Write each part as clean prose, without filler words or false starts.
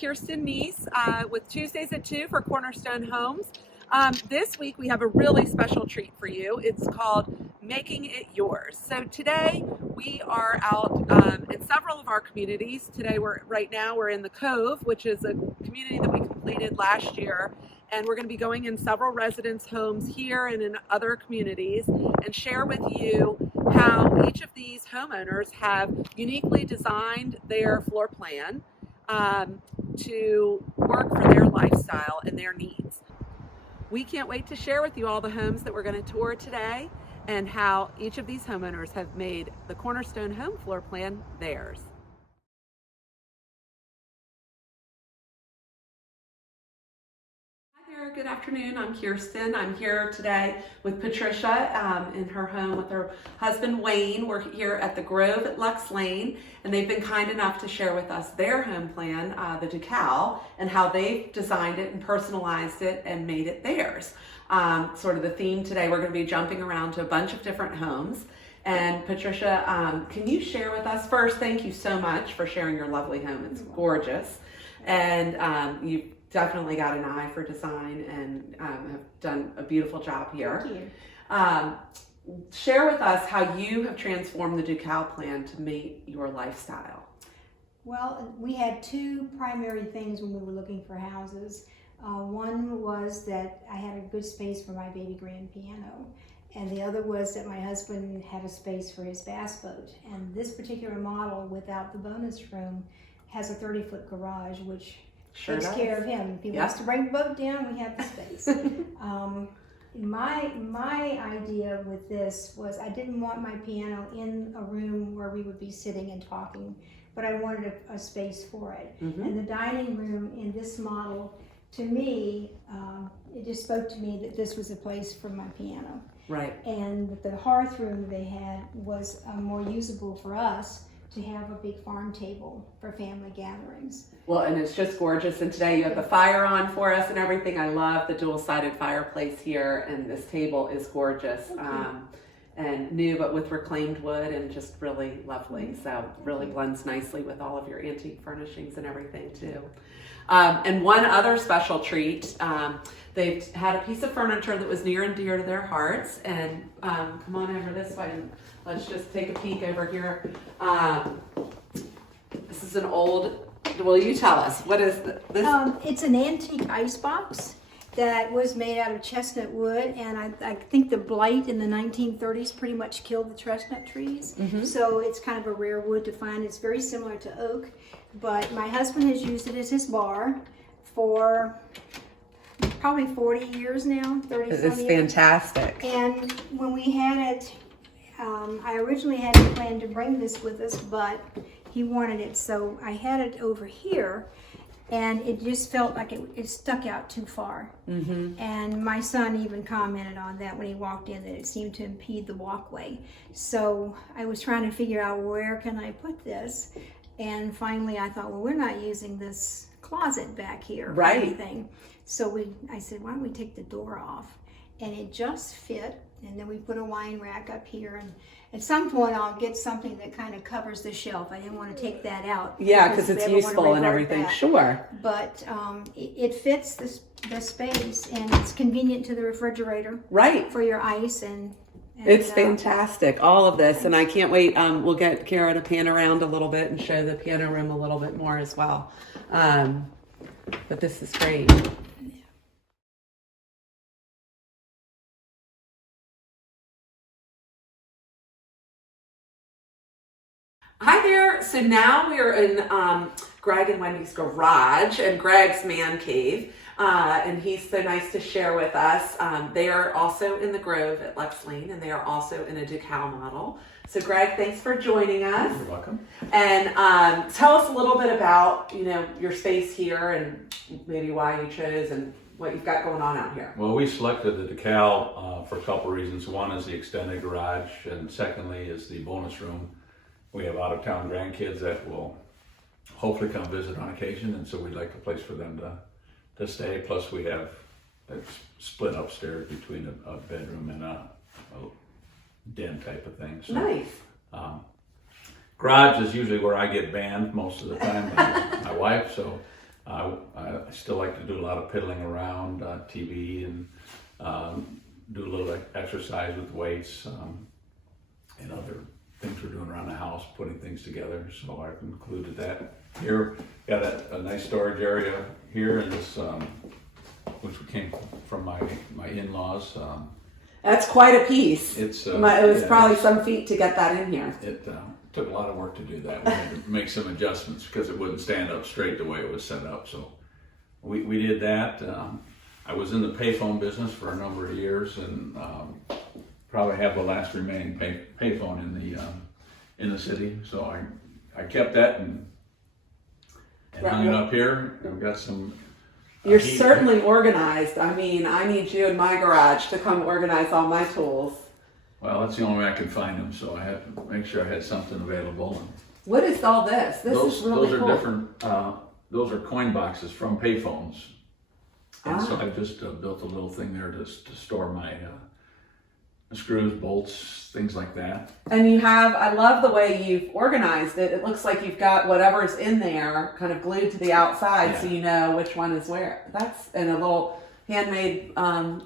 Kirsten Neese with Tuesdays at 2 for Cornerstone Homes. This week we have a really special treat for you. It's called Making It Yours. So today we are out in several of our communities. Today right now we're in the Cove, which is a community that we completed last year. And we're going to be going in several residents' homes here and in other communities and share with you how each of these homeowners have uniquely designed their floor plan to work for their lifestyle and their needs. We can't wait to share with you all the homes that we're going to tour today and how each of these homeowners have made the Cornerstone Home floor plan theirs. Good afternoon. I'm Kirsten. I'm here today with Patricia in her home with her husband Wayne. We're here at the Grove at Lux Lane, and they've been kind enough to share with us their home plan, the Decal, and how they've designed it and personalized it and made it theirs. Sort of the theme today, we're going to be jumping around to a bunch of different homes. And Patricia, can you share with us first? Thank you so much for sharing your lovely home. It's gorgeous, and you've definitely got an eye for design and have done a beautiful job here. Thank you. Share with us how you have transformed the Decal plan to meet your lifestyle. Well, we had two primary things when we were looking for houses. One was that I had a good space for my baby grand piano, and the other was that my husband had a space for his bass boat. And this particular model, without the bonus room, has a 30-foot garage, which takes care of him. If he wants to bring the boat down, we have the space. My idea with this was I didn't want my piano in a room where we would be sitting and talking, but I wanted a space for it. And the dining room in this model, to me, it just spoke to me that this was a place for my piano. Right. And the hearth room they had was more usable for us to have a big farm table for family gatherings. Well, and it's just gorgeous. And today you have the fire on for us and everything. I love the dual-sided fireplace here, and this table is gorgeous. And new, but with reclaimed wood and just really lovely. So really blends nicely with all of your antique furnishings and everything too. And one other special treat, they've had a piece of furniture that was near and dear to their hearts. And come on over this way and let's just take a peek over here. This is an old, well, you tell us, what is this? It's an antique icebox that was made out of chestnut wood, and I think the blight in the 1930s pretty much killed the chestnut trees. So it's kind of a rare wood to find. It's very similar to oak, but my husband has used it as his bar for probably 40 years now, 30 some years. It's fantastic. And when we had it, I originally hadn't planned to bring this with us, but he wanted it, so I had it over here, and it just felt like it stuck out too far. And my son even commented on that when he walked in, that it seemed to impede the walkway. So I was trying to figure out, where can I put this? And finally I thought, well, we're not using this closet back here or anything. So I said, why don't we take the door off? And it just fit. And then we put a wine rack up here, and at some point I'll get something that kind of covers the shelf. I didn't want to take that out. Yeah, because it's useful and everything. That. Sure. But it fits the space, and it's convenient to the refrigerator. Right. For your ice and it's fantastic, all of this, and I can't wait. We'll get Kara to pan around a little bit and show the piano room a little bit more as well. But this is great. Hi there. So now we're in Greg and Wendy's garage and Greg's man cave. And he's so nice to share with us. They are also in the Grove at Lux Lane, and they are also in a Decal model. So Greg, thanks for joining us. You're welcome. And tell us a little bit about, your space here and maybe why you chose and what you've got going on out here. Well, we selected the Decal for a couple of reasons. One is the extended garage, and secondly is the bonus room. We have out-of-town grandkids that will hopefully come visit on occasion, and so we'd like a place for them to stay. Plus, we have it's split upstairs between a bedroom and a den type of thing. So, nice. Garage is usually where I get banned most of the time by my wife, so I still like to do a lot of piddling around TV and do a little exercise with weights and other things we're doing around the house, putting things together. So I've included that here. Got a nice storage area here in this, which came from my in-laws. That's quite a piece. It was probably some feat to get that in here. It took a lot of work to do that. We had to make some adjustments because it wouldn't stand up straight the way it was set up. So we did that. I was in the payphone business for a number of years, and probably have the last remaining payphone in the city. So I kept that and hung it up here. I've got some. You're certainly organized. I mean, I need you in my garage to come organize all my tools. Well, that's the only way I could find them, so I had to make sure I had something available. What is all this? This is really cool. Those are different. Those are coin boxes from payphones, and so I just built a little thing there to store my screws, bolts, things like that. And I love the way you've organized it. It looks like you've got whatever's in there kind of glued to the outside, so you know which one is where. And a little handmade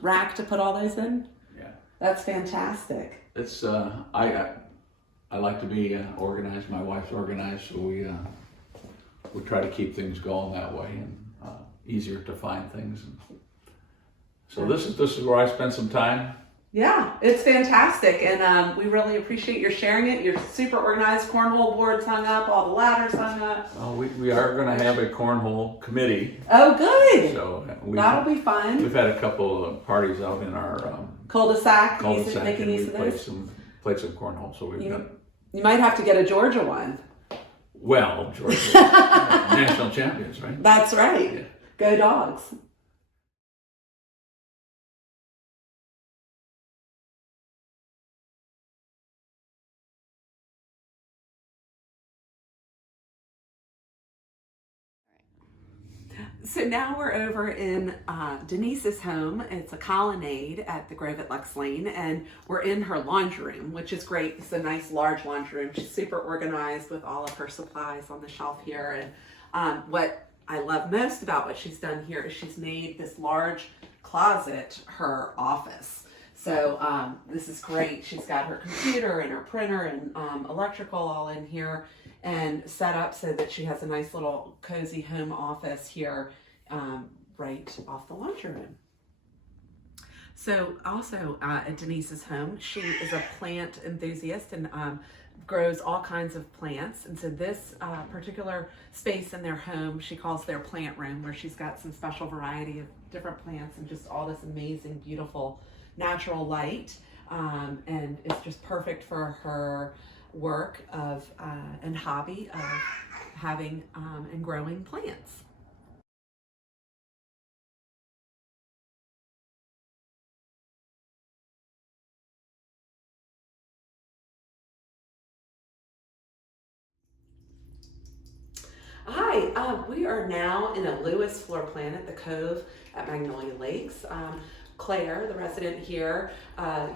rack to put all those in. Yeah. That's fantastic. It's I like to be organized. My wife's organized, so we try to keep things going that way and easier to find things. So this is where I spend some time. Yeah, it's fantastic, and we really appreciate your sharing it. You're super organized. Cornhole boards hung up, all the ladders hung up. Oh, we are going to have a cornhole committee. Oh, good. So that'll be fun. We've had a couple of parties out in our cul-de-sac. Making use of those. Played some cornhole. So you might have to get a Georgia one. Well, Georgia national champions, right? That's right. Yeah. Go Dogs. So now we're over in Denise's home. It's a colonnade at the Grove at Lex Lane, and we're in her laundry room, which is great. It's a nice large laundry room. She's super organized with all of her supplies on the shelf here. And what I love most about what she's done here is she's made this large closet her office. So this is great. She's got her computer and her printer and electrical all in here, and set up so that she has a nice little cozy home office here right off the laundry room. So also at Denise's home, she is a plant enthusiast and grows all kinds of plants. And so this particular space in their home, she calls their plant room, where she's got some special variety of different plants and just all this amazing, beautiful natural light. And it's just perfect for her work of and hobby of having and growing plants. Hi, we are now in a Lewis floor plan at the Cove at Magnolia Lakes. Claire, the resident here,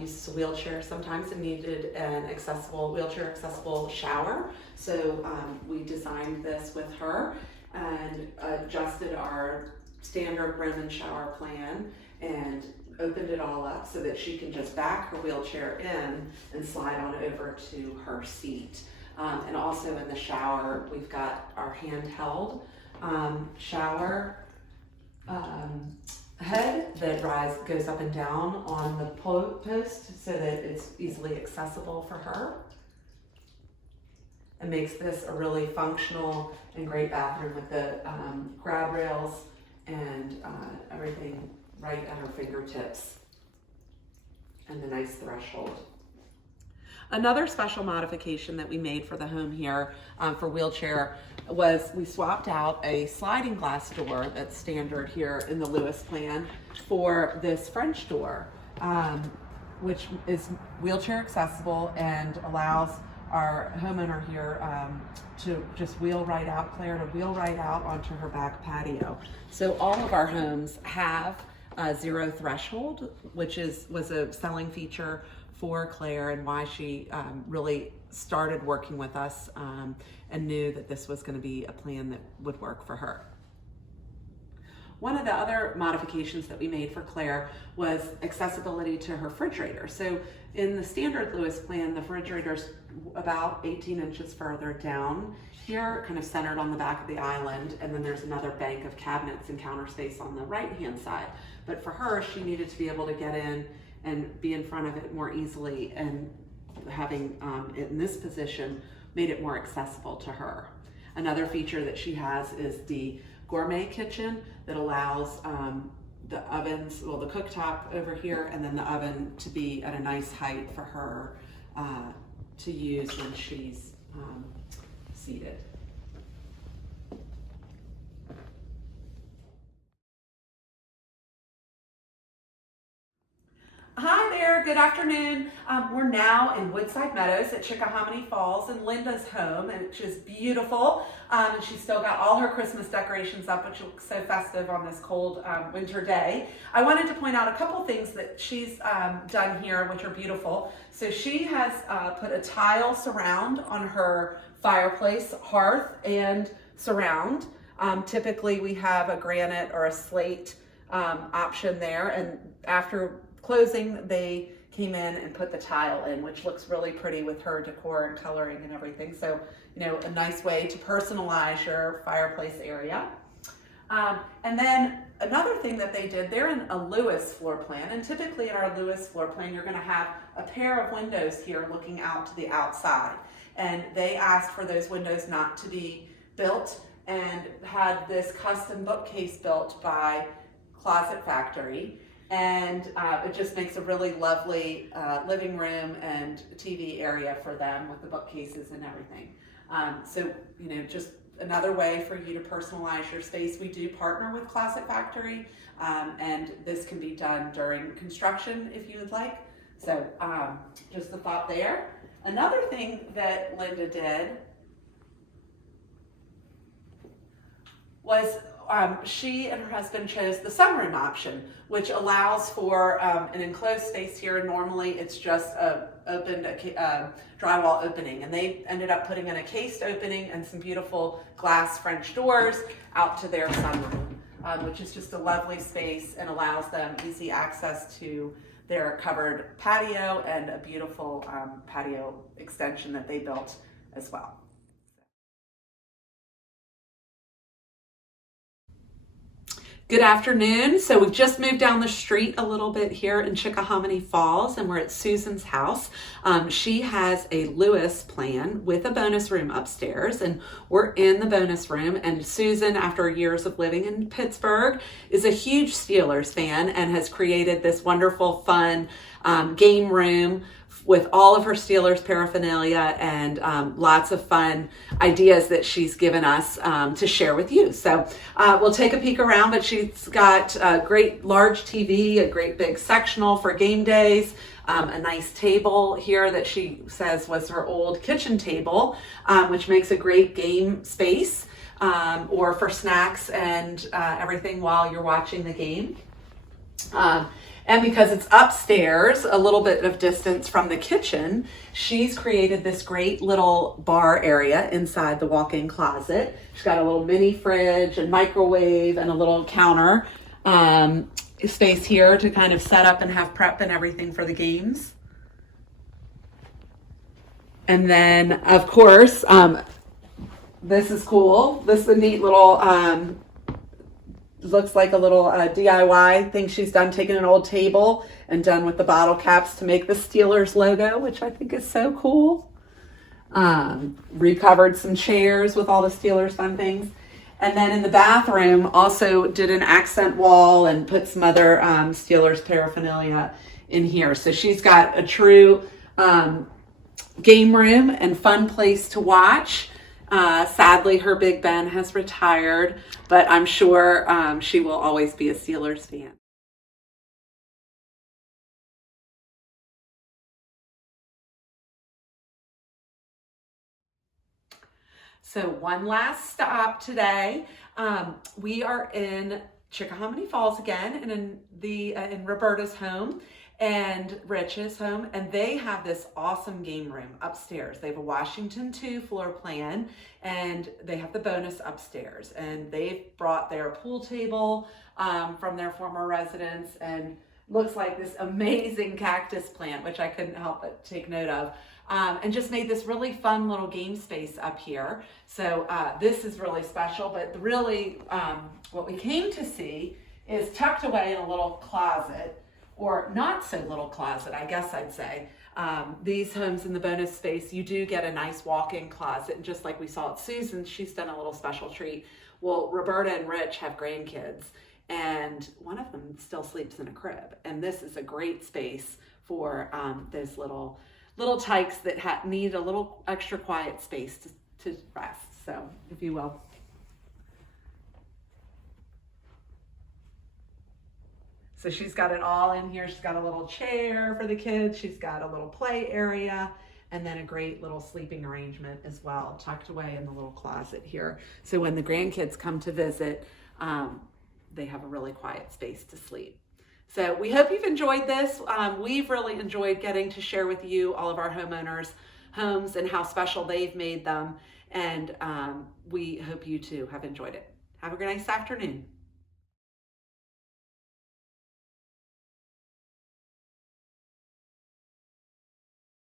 uses a wheelchair sometimes and needed an wheelchair accessible shower. So we designed this with her and adjusted our standard room and shower plan and opened it all up so that she can just back her wheelchair in and slide on over to her seat. And also in the shower, we've got our handheld shower head that goes up and down on the post so that it's easily accessible for her. It makes this a really functional and great bathroom with the grab rails and everything right at her fingertips and the nice threshold. Another special modification that we made for the home here for wheelchair was we swapped out a sliding glass door that's standard here in the Lewis plan for this French door, which is wheelchair accessible and allows our homeowner here to just Claire to wheel right out onto her back patio. So all of our homes have a zero threshold, which was a selling feature for Claire and why she really started working with us and knew that this was going to be a plan that would work for her. One of the other modifications that we made for Claire was accessibility to her refrigerator. So in the standard Lewis plan, the refrigerator's about 18 inches further down here, kind of centered on the back of the island, and then there's another bank of cabinets and counter space on the right-hand side. But for her, she needed to be able to get in and be in front of it more easily, and having it in this position made it more accessible to her. Another feature that she has is the gourmet kitchen that allows the ovens, well, the cooktop over here, and then the oven to be at a nice height for her to use when she's seated. Hi there, good afternoon. We're now in Woodstock Meadows at Chickahominy Falls in Linda's home, which is beautiful. And she's still got all her Christmas decorations up, which looks so festive on this cold winter day. I wanted to point out a couple things that she's done here, which are beautiful. So she has put a tile surround on her fireplace, hearth, and surround. Typically we have a granite or a slate option there, and after closing, they came in and put the tile in, which looks really pretty with her decor and coloring and everything. So, you know, a nice way to personalize your fireplace area. And then another thing that they did, they're in a Lewis floor plan, and typically in our Lewis floor plan, you're going to have a pair of windows here looking out to the outside. And they asked for those windows not to be built, and had this custom bookcase built by Closet Factory. And it just makes a really lovely living room and TV area for them with the bookcases and everything. So, you know, just another way for you to personalize your space. We do partner with Closet Factory, and this can be done during construction if you would like. So just a thought there. Another thing that Linda did was she and her husband chose the sunroom option, which allows for an enclosed space here. Normally it's just a drywall opening, and they ended up putting in a cased opening and some beautiful glass French doors out to their sunroom, which is just a lovely space and allows them easy access to their covered patio and a beautiful patio extension that they built as well. Good afternoon. So we've just moved down the street a little bit here in Chickahominy Falls, and we're at Susan's house. She has a Lewis plan with a bonus room upstairs, and we're in the bonus room. And Susan, after years of living in Pittsburgh, is a huge Steelers fan and has created this wonderful, fun game room with all of her Steelers paraphernalia and lots of fun ideas that she's given us to share with you. So we'll take a peek around, but she's got a great large TV, a great big sectional for game days, a nice table here that she says was her old kitchen table, which makes a great game space or for snacks and everything while you're watching the game. And because it's upstairs, a little bit of distance from the kitchen, she's created this great little bar area inside the walk-in closet. She's got a little mini fridge and microwave and a little counter space here to kind of set up and have prep and everything for the games. And then, of course, this is cool. This is a neat little looks like a little DIY thing she's done, taken an old table and done with the bottle caps to make the Steelers logo, which I think is so cool. Recovered some chairs with all the Steelers fun things. And then in the bathroom, also did an accent wall and put some other Steelers paraphernalia in here. So she's got a true game room and fun place to watch. Sadly, her Big Ben has retired, but I'm sure she will always be a Steelers fan. So one last stop today. We are in Chickahominy Falls again, and in Roberta's home. and Rich's home, and they have this awesome game room upstairs. They have a Washington 2 floor plan, and they have the bonus upstairs, and they've brought their pool table from their former residence, and looks like this amazing cactus plant, which I couldn't help but take note of, and just made this really fun little game space up here. So this is really special, but really what we came to see is tucked away in a little closet, or not so little closet, I guess I'd say. These homes in the bonus space, you do get a nice walk-in closet, and just like we saw at Susan's, she's done a little special treat. Well, Roberta and Rich have grandkids, and one of them still sleeps in a crib, and this is a great space for those little tykes that need a little extra quiet space to rest, so if you will. So she's got it all in here. She's got a little chair for the kids. She's got a little play area, and then a great little sleeping arrangement as well, tucked away in the little closet here. So when the grandkids come to visit, they have a really quiet space to sleep. So we hope you've enjoyed this. We've really enjoyed getting to share with you all of our homeowners' homes and how special they've made them. And we hope you too have enjoyed it. Have a nice afternoon.